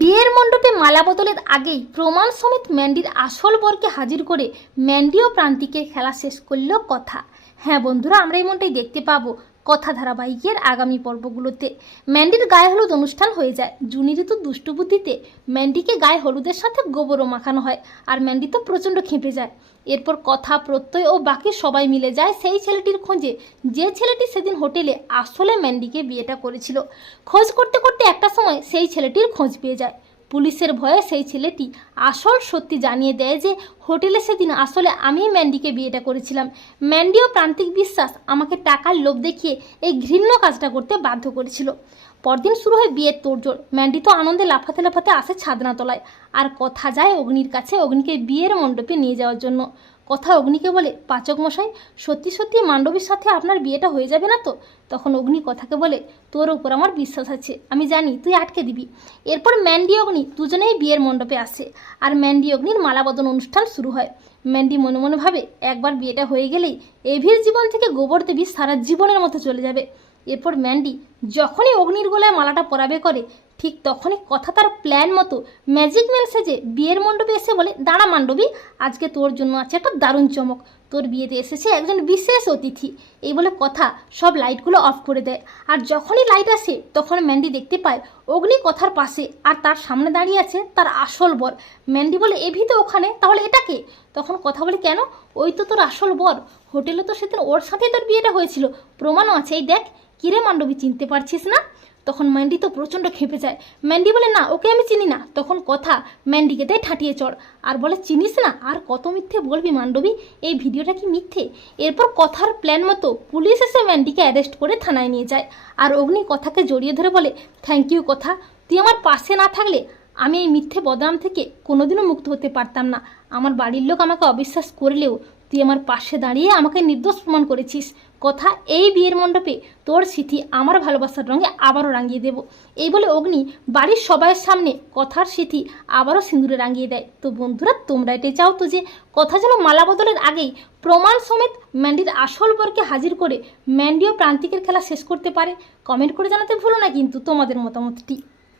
বিয়ের মণ্ডপে মালা বদলের আগেই প্রমাণ সমেত ম্যান্ডির আসল বরকে হাজির করে ম্যান্ডি ও প্রান্তিকে খেলা শেষ করলেও কথা। হ্যাঁ বন্ধুরা, আমরা এই মনটাই দেখতে পাবো। কথা ধারাবাহিকের আগামী পর্বগুলোতে। ম্যান্ডির গায়ে হলুদ অনুষ্ঠান হয়ে যায়। জুনি ঋতু দুষ্টু বুদ্ধিতে ম্যান্ডিকে গায়ে হলুদের সাথে গোবরও মাখানো হয় আর ম্যান্ডি তো প্রচণ্ড খেপে যায়। এরপর কথা, প্রত্যয় ও বাকি সবাই মিলে যায় সেই ছেলেটির খোঁজে। যে ছেলেটি সেদিন হোটেলে আসলে ম্যান্ডিকে বিয়েটা করেছিল। খোঁজ করতে করতে একটা সময় সেই ছেলেটির খোঁজ পেয়ে যায়। পুলিশের ভয়ে সেই ছেলেটি আসল সত্যি জানিয়ে দেয় যে হোটেলে সেদিন আসলে আমি ম্যান্ডিকে বিয়েটা করেছিলাম। ম্যান্ডি ও প্রান্তিক বিশ্বাস আমাকে টাকার লোভ দেখিয়ে এই ঘৃণ্য কাজটা করতে বাধ্য করেছিল। পরদিন শুরু হয় বিয়ের তোড়জোড়। ম্যান্ডি তো আনন্দে লাফাতে লাফাতে আসে ছাদনা তলায় আর কথা যায় অগ্নির কাছে অগ্নিকে বিয়ের মণ্ডপে নিয়ে যাওয়ার জন্য। কথা অগ্নিকে বলে, পাচক মশাই, সত্যি সত্যি মান্ডবীর সাথে আপনার বিয়েটা হয়ে যাবে না তো? তখন অগ্নি কথাকে বলে, তোর ওপর আমার বিশ্বাস আছে। আমি জানি, তুই আটকে দিবি। এরপর ম্যান্ডি অগ্নি দুজনেই বিয়ের মণ্ডপে আসে। আর ম্যান্ডি অগ্নির মালাবদন অনুষ্ঠান শুরু হয়। ম্যান্ডি মনে মনে ভাবে, একবার বিয়েটা হয়ে গেলেই এভির জীবন থেকে গোবর দেবী সারা জীবনের মতো চলে যাবে। এরপর ম্যান্ডি যখনই অগ্নির গোলায় মালাটা পরাবে করে ঠিক তখনই কথা তার প্ল্যান মতো ম্যাজিক ম্যান সেজে বিয়ের মণ্ডপে এসে বলে, দাঁড়া মান্ডবী, আজকে তোর জন্য আছে একটা দারুণ চমক। তোর বিয়েতে এসেছে একজন বিশেষ অতিথি এই বলে কথা সব লাইটগুলো অফ করে দেয়। আর যখনই লাইট আসে, তখন ম্যান্ডি দেখতে পায় অগ্নি কথার পাশে আর তার সামনে দাঁড়িয়ে আছে তার আসল বর। ম্যান্ডি বলে এভি তো ওখানে, তাহলে এটাকে তখন কথা বলে, কেন? ওই তো তোর আসল বর। হোটেলে তো সেদিন ওর সাথেই তোর বিয়েটা হয়েছিল। প্রমাণও আছে। এই দেখ, কিরে মান্ডবী, চিনতে পারছিস না? তখন ম্যান্ডি তো প্রচণ্ড খেপে যায়। ম্যান্ডি বলে, না, ওকে আমি চিনি না। তখন কথা ম্যান্ডিকে দেয় ঠাটিয়ে চড়। আর বলে, চিনিস না? আর কত মিথ্যে বলবি মান্ডবী? এই ভিডিওটা কি মিথ্যে? এরপর কথার প্ল্যান মতো পুলিশ এসে ম্যান্ডিকে অ্যারেস্ট করে থানায় নিয়ে যায়। আর অগ্নি কথাকে জড়িয়ে ধরে বলে থ্যাংক ইউ কথা। তুই আমার পাশে না থাকলে আমি এই মিথ্যে বদনাম থেকে কোনোদিনও মুক্ত হতে পারতাম না। আমার বাড়ির লোক আমাকে অবিশ্বাস করলেও তুই আমার পাশে দাঁড়িয়ে আমাকে নির্দোষ প্রমাণ করেছিস। কথা এই বিয়ের মণ্ডপে তোর স্মৃতি আমার ভালোবাসার রঙে আবারও রাঙিয়ে দেব। এই বলে অগ্নি বাড়ির সবাইয়ের সামনে কথার স্মৃতি আবারও সিঁদুরে রাঙিয়ে দেয়। তো বন্ধুরা, তোমরা এটাই চাও তো যে কথা যেন মালা বদলের আগেই প্রমাণ সমেত ম্যান্ডির আসল বরকে হাজির করে ম্যান্ডিও প্রান্তিকের খেলা শেষ করতে পারে। কমেন্ট করে জানাতে ভুলো না কিন্তু তোমাদের মতামতটি।